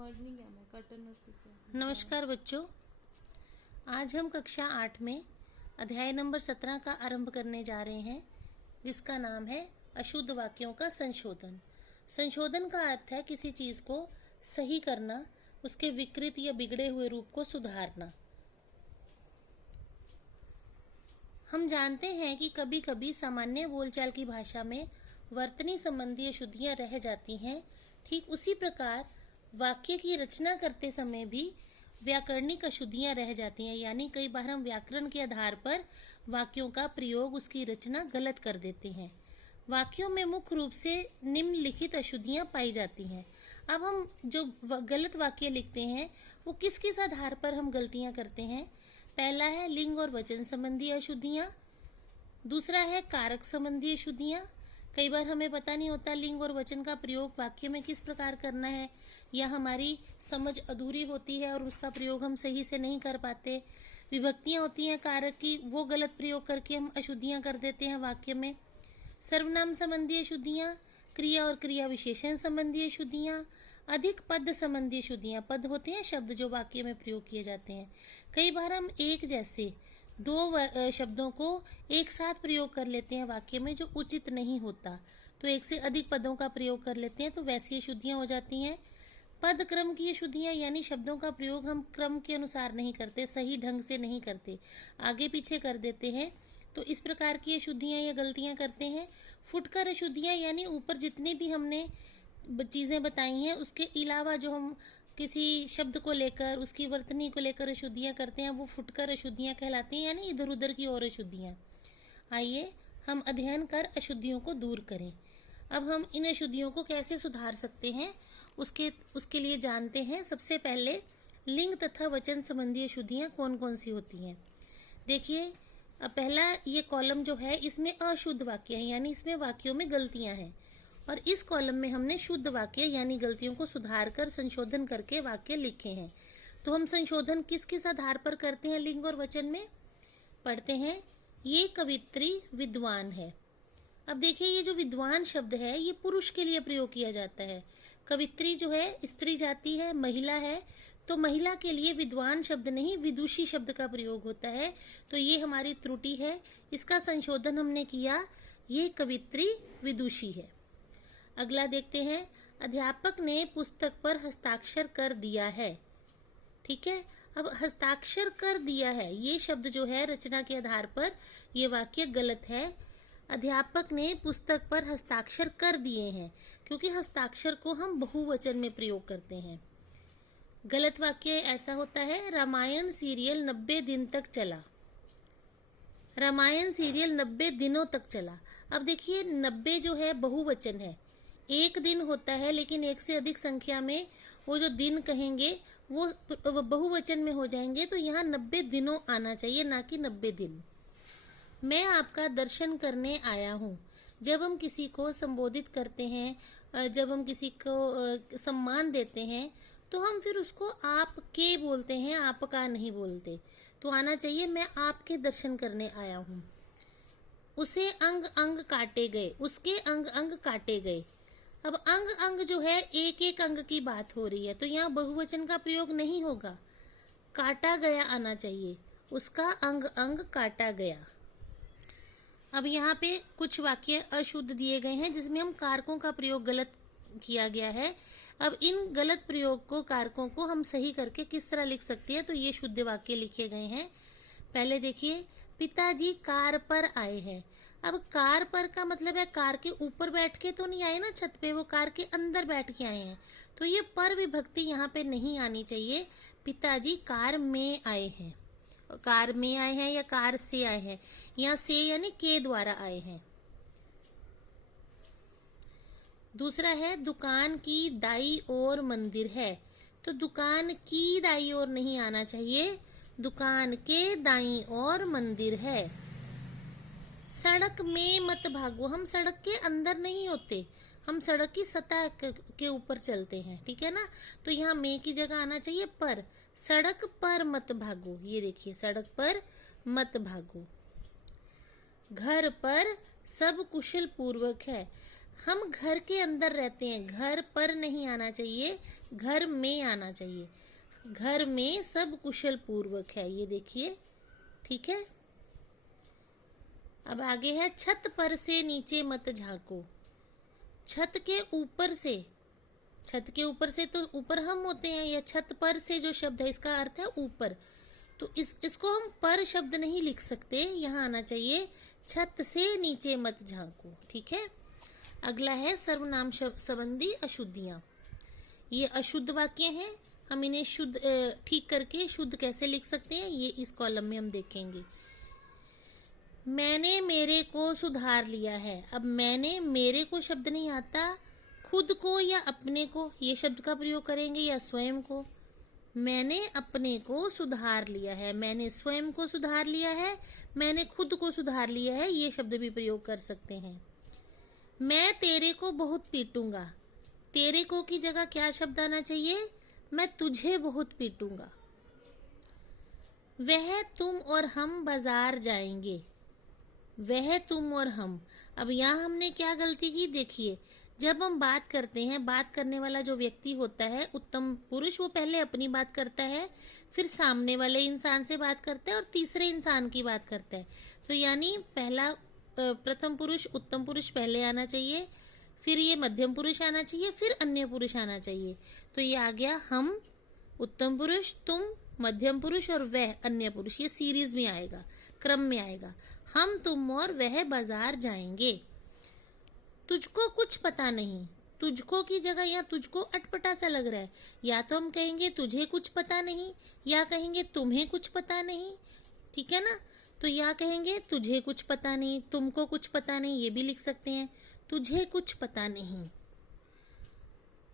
Word नहीं क्या मैं कर्टन उसके नमस्कार बच्चों, आज हम कक्षा 8 में अध्याय नंबर 17 का आरंभ करने जा रहे हैं, जिसका नाम है अशुद्ध वाक्यों का संशोधन। संशोधन का अर्थ है किसी चीज को सही करना, उसके विकृत या बिगड़े हुए रूप को सुधारना। हम जानते हैं कि कभी कभी सामान्य बोलचाल की भाषा में वर्तनी संबंधी अशुद्धियां रह जाती हैं। ठीक उसी प्रकार वाक्य की रचना करते समय भी व्याकरणिक अशुद्धियां रह जाती हैं, यानी कई बार हम व्याकरण के आधार पर वाक्यों का प्रयोग, उसकी रचना गलत कर देते हैं। वाक्यों में मुख्य रूप से निम्नलिखित अशुद्धियां पाई जाती हैं। अब हम जो गलत वाक्य लिखते हैं वो किस किस आधार पर हम गलतियां करते हैं। पहला है लिंग और वचन संबंधी अशुद्धियां। दूसरा है कारक संबंधी अशुद्धियां। कई बार हमें पता नहीं होता लिंग और वचन का प्रयोग वाक्य में किस प्रकार करना है, या हमारी समझ अधूरी होती है और उसका प्रयोग हम सही से नहीं कर पाते। विभक्तियां होती हैं कारक की, वो गलत प्रयोग करके हम अशुद्धियां कर देते हैं वाक्य में। सर्वनाम संबंधी अशुद्धियां, क्रिया और क्रिया विशेषण संबंधी अशुद्धियां, अधिक पद संबंधी अशुद्धियां। पद होते हैं शब्द जो वाक्य में प्रयोग किए जाते हैं। कई बार हम एक जैसे दो शब्दों को एक साथ प्रयोग कर लेते हैं वाक्य में, जो उचित नहीं होता, तो एक से अधिक पदों का प्रयोग कर लेते हैं, तो वैसी अशुद्धियां हो जाती हैं। पद क्रम की अशुद्धियां, यानी शब्दों का प्रयोग हम क्रम के अनुसार नहीं करते, सही ढंग से नहीं करते, आगे पीछे कर देते हैं, तो इस प्रकार की अशुद्धियां या गलतियां करते हैं। फुटकर अशुद्धियां, यानी ऊपर जितनी भी हमने चीजें बताई हैं उसके अलावा जो हम किसी शब्द को लेकर, उसकी वर्तनी को लेकर अशुद्धियां करते हैं, वो फुटकर अशुद्धियां कहलाती हैं, यानी इधर उधर की और अशुद्धियां। आइए हम अध्ययन कर अशुद्धियों को दूर करें। अब हम इन अशुद्धियों को कैसे सुधार सकते हैं उसके लिए जानते हैं। सबसे पहले लिंग तथा वचन संबंधी अशुद्धियां कौन कौन सी होती हैं। देखिए, पहला ये कॉलम जो है इसमें अशुद्ध वाक्य है, यानी इसमें वाक्यों में गलतियां हैं, और इस कॉलम में हमने शुद्ध वाक्य यानी गलतियों को सुधार कर संशोधन करके वाक्य लिखे हैं। तो हम संशोधन किस किस आधार पर करते हैं लिंग और वचन में, पढ़ते हैं। ये कवित्री विद्वान है। अब देखिए, ये जो विद्वान शब्द है ये पुरुष के लिए प्रयोग किया जाता है। कवित्री जो है स्त्री जाति है, महिला है, तो महिला के लिए विद्वान शब्द नहीं विदुषी शब्द का प्रयोग होता है। तो ये हमारी त्रुटि है, इसका संशोधन हमने किया, ये कवित्री विदुषी है। अगला देखते हैं, अध्यापक ने पुस्तक पर हस्ताक्षर कर दिया है। ठीक है, अब हस्ताक्षर कर दिया है ये शब्द जो है रचना के आधार पर ये वाक्य गलत है। अध्यापक ने पुस्तक पर हस्ताक्षर कर दिए हैं, क्योंकि हस्ताक्षर को हम बहुवचन में प्रयोग करते हैं। गलत वाक्य ऐसा होता है, रामायण सीरियल 90 दिन तक चला। रामायण सीरियल 90 दिनों तक चला। अब देखिए, 90 जो है बहुवचन है, एक दिन होता है, लेकिन एक से अधिक संख्या में वो जो दिन कहेंगे वो बहुवचन में हो जाएंगे, तो यहाँ 90 दिनों आना चाहिए, ना कि 90 दिन। मैं आपका दर्शन करने आया हूँ। जब हम किसी को संबोधित करते हैं, जब हम किसी को सम्मान देते हैं, तो हम फिर उसको आप के बोलते हैं, आपका नहीं बोलते। तो आना चाहिए मैं आपके दर्शन करने आया हूँ। उसे अंग अंग काटे गए, उसके अंग अंग काटे गए। अब अंग अंग जो है एक एक अंग की बात हो रही है, तो यहाँ बहुवचन का प्रयोग नहीं होगा, काटा गया आना चाहिए, उसका अंग अंग काटा गया। अब यहाँ पे कुछ वाक्य अशुद्ध दिए गए हैं जिसमें हम कारकों का प्रयोग गलत किया गया है। अब इन गलत प्रयोग को, कारकों को हम सही करके किस तरह लिख सकते हैं, तो ये शुद्ध वाक्य लिखे गए हैं। पहले देखिए, पिताजी कार पर आए हैं। अब कार पर का मतलब है कार के ऊपर बैठ के तो नहीं आए ना छत पे, वो कार के अंदर बैठ के आए हैं, तो ये पर विभक्ति यहाँ पे नहीं आनी चाहिए। पिताजी कार में आए हैं, कार में आए हैं या कार से आए हैं, यहाँ से यानी के द्वारा आए हैं। दूसरा है, दुकान की दाई ओर मंदिर है। तो दुकान की दाई ओर नहीं आना चाहिए, दुकान के दाई ओर मंदिर है। सड़क में मत भागो, हम सड़क के अंदर नहीं होते, हम सड़क की सतह के ऊपर चलते हैं, ठीक है ना। तो यहाँ में की जगह आना चाहिए पर। सड़क पर मत भागो, ये देखिए, सड़क पर मत भागो। घर पर सब कुशल पूर्वक है। हम घर के अंदर रहते हैं, घर पर नहीं आना चाहिए, घर में आना चाहिए। घर में सब कुशल पूर्वक है, ये देखिए, ठीक है। अब आगे है, छत पर से नीचे मत झांको। छत के ऊपर से, छत के ऊपर से तो ऊपर हम होते हैं, या छत पर से जो शब्द है इसका अर्थ है ऊपर, तो इसको हम पर शब्द नहीं लिख सकते, यहाँ आना चाहिए छत से नीचे मत झांको, ठीक है। अगला है सर्वनाम संबंधी अशुद्धियां। ये अशुद्ध वाक्य हैं, हम इन्हें शुद्ध ठीक करके शुद्ध कैसे लिख सकते हैं ये इस कॉलम में हम देखेंगे। मैंने मेरे को सुधार लिया है। अब मैंने मेरे को शब्द नहीं आता, खुद को या अपने को ये शब्द का प्रयोग करेंगे, या स्वयं को। मैंने अपने को सुधार लिया है, मैंने स्वयं को सुधार लिया है, मैंने खुद को सुधार लिया है, ये शब्द भी प्रयोग कर सकते हैं। मैं तेरे को बहुत पीटूंगा। तेरे को की जगह क्या शब्द आना चाहिए? मैं तुझे बहुत पीटूंगा। वह, तुम और हम बाजार जाएंगे। वह, तुम और हम। अब यहाँ हमने क्या गलती की, देखिए, जब हम बात करते हैं, बात करने वाला जो व्यक्ति होता है उत्तम पुरुष, वो पहले अपनी बात करता है, फिर सामने वाले इंसान से बात करता है और तीसरे इंसान की बात करता है। तो यानी पहला प्रथम पुरुष उत्तम पुरुष पहले आना चाहिए, फिर ये मध्यम पुरुष आना चाहिए, फिर अन्य पुरुष आना चाहिए। तो ये आ गया हम, उत्तम पुरुष, तुम, मध्यम पुरुष और वह अन्य पुरुष। ये सीरीज में आएगा, क्रम में आएगा। हम, तुम और वह बाजार जाएंगे। तुझको कुछ पता नहीं। तुझको की जगह यहाँ तुझको अटपटा सा लग रहा है, या तो हम कहेंगे तुझे कुछ पता नहीं, या कहेंगे तुम्हें कुछ पता नहीं, ठीक है ना। तो या कहेंगे तुझे कुछ पता नहीं, तुमको कुछ पता नहीं, ये भी लिख सकते हैं, तुझे कुछ पता नहीं।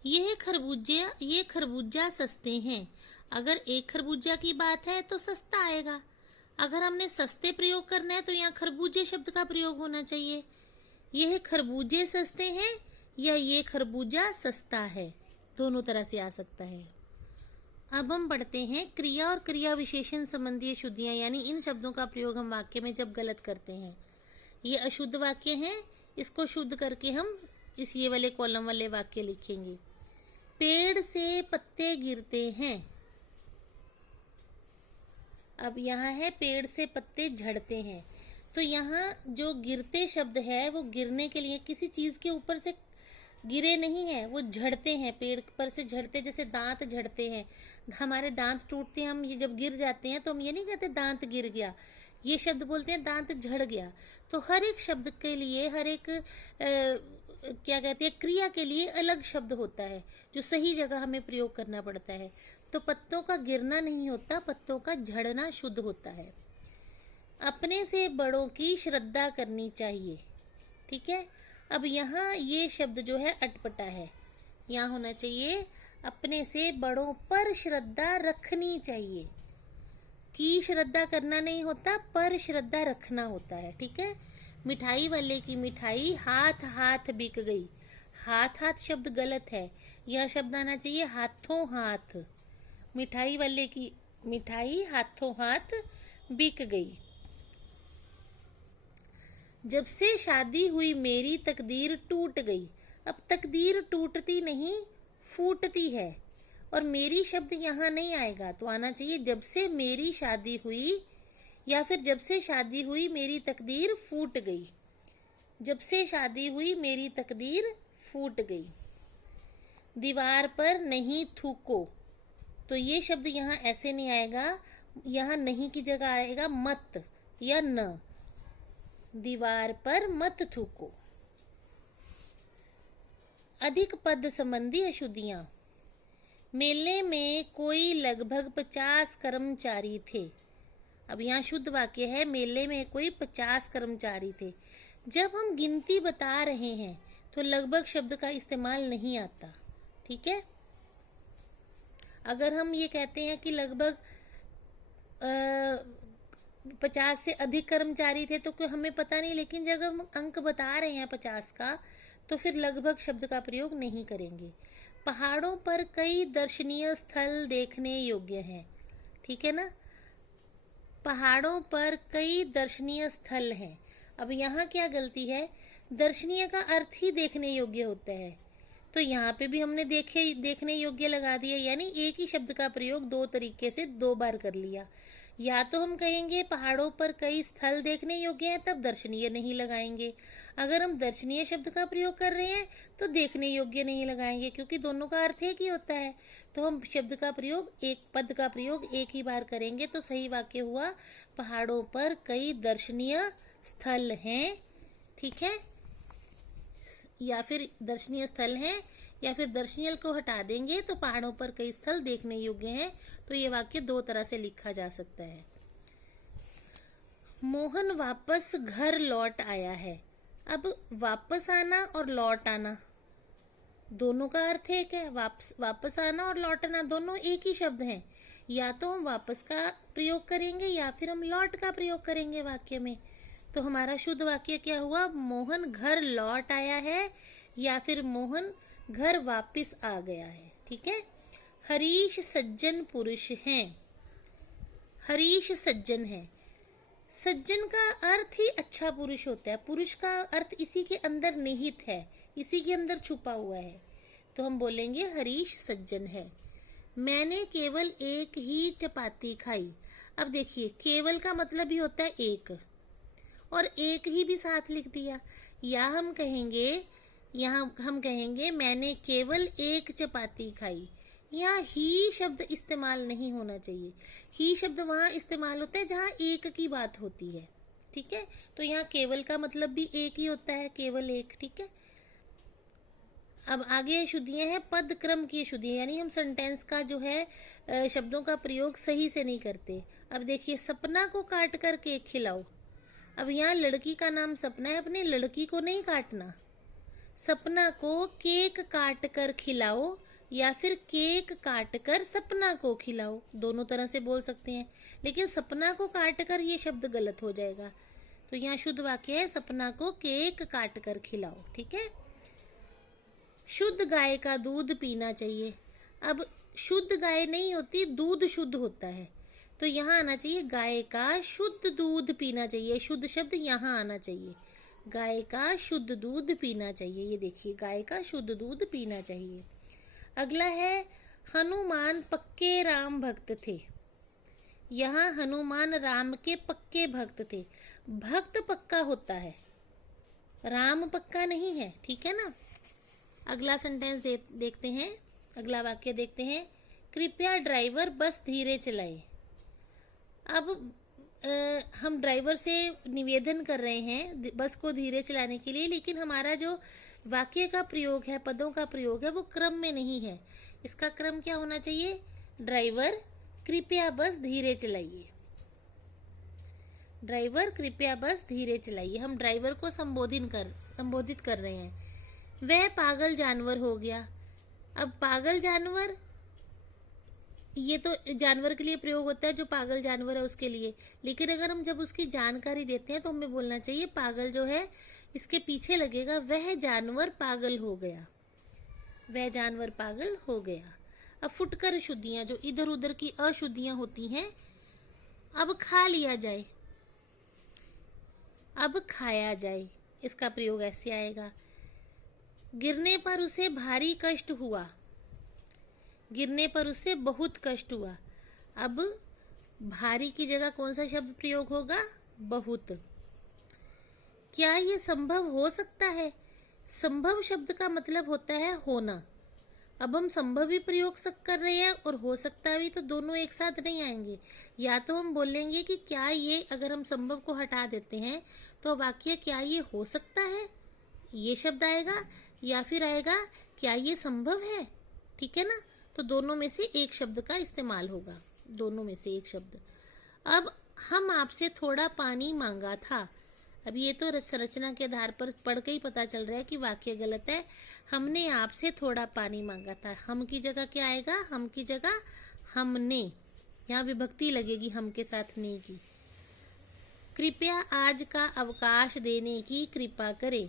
ये खरबूजा सस्ते हैं। अगर एक खरबूजा की बात है तो सस्ता आएगा। अगर हमने सस्ते प्रयोग करना है तो यहाँ खरबूजे शब्द का प्रयोग होना चाहिए। यह खरबूजे सस्ते हैं या ये खरबूजा सस्ता है, दोनों तरह से आ सकता है। अब हम पढ़ते हैं क्रिया और क्रिया विशेषण संबंधी अशुद्धियां, यानी इन शब्दों का प्रयोग हम वाक्य में जब गलत करते हैं। ये अशुद्ध वाक्य हैं, इसको शुद्ध करके हम इस ये वाले कॉलम वाले वाक्य लिखेंगे। पेड़ से पत्ते गिरते हैं। अब यहाँ है पेड़ से पत्ते झड़ते हैं। तो यहाँ जो गिरते शब्द है वो गिरने के लिए किसी चीज के ऊपर से गिरे नहीं है, वो झड़ते हैं, पेड़ पर से झड़ते, जैसे दांत झड़ते हैं, हमारे दांत टूटते हैं, हम ये जब गिर जाते हैं तो हम ये नहीं कहते दांत गिर गया, ये शब्द बोलते हैं दांत झड़ गया। तो हर एक शब्द के लिए, हर एक क्या कहते हैं, क्रिया के लिए अलग शब्द होता है जो सही जगह हमें प्रयोग करना पड़ता है। तो पत्तों का गिरना नहीं होता, पत्तों का झड़ना शुद्ध होता है। अपने से बड़ों की श्रद्धा करनी चाहिए, ठीक है। अब यहाँ ये शब्द जो है अटपटा है, यहाँ होना चाहिए अपने से बड़ों पर श्रद्धा रखनी चाहिए। की श्रद्धा करना नहीं होता, पर श्रद्धा रखना होता है, ठीक है। मिठाई वाले की मिठाई हाथ हाथ बिक गई। हाथ हाथ शब्द गलत है, यह शब्द आना चाहिए हाथों हाथ। मिठाई वाले की मिठाई हाथों हाथ बिक गई। जब से शादी हुई मेरी तकदीर टूट गई। अब तकदीर टूटती नहीं, फूटती है, और मेरी शब्द यहाँ नहीं आएगा, तो आना चाहिए जब से मेरी शादी हुई, या फिर जब से शादी हुई मेरी तकदीर फूट गई। जब से शादी हुई मेरी तकदीर फूट गई। दीवार पर नहीं थूको। तो ये शब्द यहाँ ऐसे नहीं आएगा, यहाँ नहीं की जगह आएगा मत या न। दीवार पर मत थूको। अधिक पद संबंधी अशुद्धियां। मेले में कोई लगभग 50 कर्मचारी थे। अब यहाँ शुद्ध वाक्य है, मेले में कोई 50 कर्मचारी थे। जब हम गिनती बता रहे हैं तो लगभग शब्द का इस्तेमाल नहीं आता, ठीक है। अगर हम ये कहते हैं कि लगभग 50 से अधिक कर्मचारी थे तो कोई हमें पता नहीं, लेकिन जब हम अंक बता रहे हैं 50 का तो फिर लगभग शब्द का प्रयोग नहीं करेंगे। पहाड़ों पर कई दर्शनीय स्थल देखने योग्य हैं, ठीक है ना। पहाड़ों पर कई दर्शनीय स्थल हैं। अब यहाँ क्या गलती है, दर्शनीय का अर्थ ही देखने योग्य होता है। तो यहाँ पे भी हमने देखने योग्य लगा दिया, यानी एक ही शब्द का प्रयोग दो तरीके से दो बार कर लिया। या तो हम कहेंगे पहाड़ों पर कई स्थल देखने योग्य हैं, तब दर्शनीय नहीं लगाएंगे। अगर हम दर्शनीय शब्द का प्रयोग कर रहे हैं तो देखने योग्य नहीं लगाएंगे, क्योंकि दोनों का अर्थ एक ही होता है। तो हम शब्द का प्रयोग, एक पद का प्रयोग एक ही बार करेंगे। तो सही वाक्य हुआ पहाड़ों पर कई दर्शनीय स्थल हैं, ठीक है। या फिर दर्शनीय स्थल हैं, या फिर दर्शनीय को हटा देंगे तो पहाड़ों पर कई स्थल देखने योग्य हैं। तो ये वाक्य दो तरह से लिखा जा सकता है। मोहन वापस घर लौट आया है। अब वापस आना और लौट आना दोनों का अर्थ एक है। वापस आना और लौटना दोनों एक ही शब्द हैं। या तो हम वापस का प्रयोग करेंगे या फिर हम लौट का प्रयोग करेंगे वाक्य में। तो हमारा शुद्ध वाक्य क्या हुआ? मोहन घर लौट आया है या फिर मोहन घर वापस आ गया है, ठीक है। हरीश सज्जन पुरुष हैं। हरीश सज्जन है। सज्जन का अर्थ ही अच्छा पुरुष होता है। पुरुष का अर्थ इसी के अंदर निहित है, इसी के अंदर छुपा हुआ है। तो हम बोलेंगे हरीश सज्जन है। मैंने केवल एक ही चपाती खाई। अब देखिए, केवल का मतलब ही होता है एक, और एक ही भी साथ लिख दिया। या हम कहेंगे, यहाँ हम कहेंगे मैंने केवल एक चपाती खाई। यहाँ ही शब्द इस्तेमाल नहीं होना चाहिए। ही शब्द वहाँ इस्तेमाल होता है जहाँ एक की बात होती है, ठीक है। तो यहाँ केवल का मतलब भी एक ही होता है, केवल एक, ठीक है। अब आगे शुद्धियाँ हैं पद क्रम की शुद्धियाँ, यानी हम सेंटेंस का जो है शब्दों का प्रयोग सही से नहीं करते। अब देखिए, सपना को काट कर केक खिलाओ। अब यहाँ लड़की का नाम सपना है, अपने लड़की को नहीं काटना। सपना को केक काट कर खिलाओ या फिर केक काट कर सपना को खिलाओ, दोनों तरह से बोल सकते हैं। लेकिन सपना को काट कर ये शब्द गलत हो जाएगा। तो यहाँ शुद्ध वाक्य है सपना को केक काट कर खिलाओ, ठीक है। शुद्ध गाय का दूध पीना चाहिए। अब शुद्ध गाय नहीं होती, दूध शुद्ध होता है। तो यहाँ आना चाहिए गाय का शुद्ध दूध पीना चाहिए। शुद्ध शब्द यहाँ आना चाहिए। गाय का शुद्ध दूध पीना चाहिए। ये देखिए, गाय का शुद्ध दूध पीना चाहिए। अगला है हनुमान पक्के राम भक्त थे। यहाँ हनुमान राम के पक्के भक्त थे। भक्त पक्का होता है, राम पक्का नहीं है, ठीक है ना। अगला सेंटेंस देखते हैं, अगला वाक्य देखते हैं। कृपया ड्राइवर बस धीरे चलाए। अब हम ड्राइवर से निवेदन कर रहे हैं बस को धीरे चलाने के लिए, लेकिन हमारा जो वाक्य का प्रयोग है, पदों का प्रयोग है, वो क्रम में नहीं है। इसका क्रम क्या होना चाहिए? ड्राइवर कृपया बस धीरे चलाइए। ड्राइवर कृपया बस धीरे चलाइए। हम ड्राइवर को संबोधित कर रहे हैं। वह पागल जानवर हो गया। अब पागल जानवर, ये तो जानवर के लिए प्रयोग होता है, जो पागल जानवर है उसके लिए। लेकिन अगर हम जब उसकी जानकारी देते हैं तो हमें बोलना चाहिए पागल जो है इसके पीछे लगेगा वह जानवर पागल हो गया। वह जानवर पागल हो गया। अब फुटकर शुद्धियां, जो इधर उधर की अशुद्धियां होती हैं। अब खा लिया जाए, अब खाया जाए, इसका प्रयोग ऐसे आएगा। गिरने पर उसे भारी कष्ट हुआ। गिरने पर उसे बहुत कष्ट हुआ। अब भारी की जगह कौन सा शब्द प्रयोग होगा? बहुत। क्या ये संभव हो सकता है? संभव शब्द का मतलब होता है होना। अब हम संभव भी प्रयोग कर रहे हैं और हो सकता भी, तो दोनों एक साथ नहीं आएंगे। या तो हम बोलेंगे कि क्या ये, अगर हम संभव को हटा देते हैं तो वाक्य क्या ये हो सकता है, ये शब्द आएगा, या फिर आएगा क्या ये संभव है, ठीक है ना। तो दोनों में से एक शब्द का इस्तेमाल होगा, दोनों में से एक शब्द। अब हम आपसे थोड़ा पानी मांगा था। अब ये तो संरचना के आधार पर पढ़ के ही पता चल रहा है कि वाक्य गलत है। हमने आपसे थोड़ा पानी मांगा था। हम की जगह क्या आएगा? हम की जगह हमने। यहाँ विभक्ति लगेगी हम के साथ ने की। कृपया आज का अवकाश देने की कृपा करें।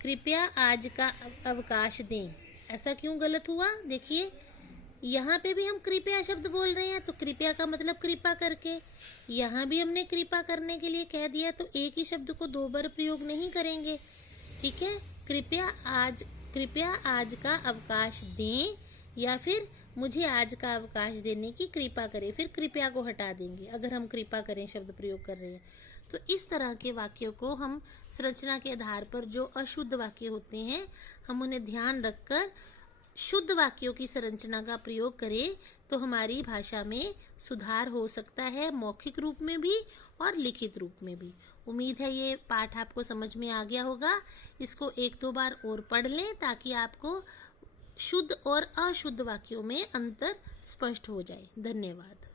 कृपया आज का अवकाश दें, ऐसा क्यों गलत हुआ? देखिए, यहाँ पे भी हम कृपया शब्द बोल रहे हैं, तो कृपया का मतलब कृपा करके। यहाँ भी हमने कृपा करने के लिए कह दिया, तो एक ही शब्द को दो बार प्रयोग नहीं करेंगे। ठीक है, कृपया आज का अवकाश दें, या फिर मुझे आज का अवकाश देने की कृपा करें। फिर कृपया को हटा देंगे अगर हम कृपा करें शब्द प्रयोग कर रहे हैं। तो इस तरह के वाक्यों को हम संरचना के आधार पर जो अशुद्ध वाक्य होते हैं, हम उन्हें ध्यान रखकर शुद्ध वाक्यों की संरचना का प्रयोग करें तो हमारी भाषा में सुधार हो सकता है, मौखिक रूप में भी और लिखित रूप में भी। उम्मीद है ये पाठ आपको समझ में आ गया होगा। इसको 1-2 बार और पढ़ लें ताकि आपको शुद्ध और अशुद्ध वाक्यों में अंतर स्पष्ट हो जाए। धन्यवाद।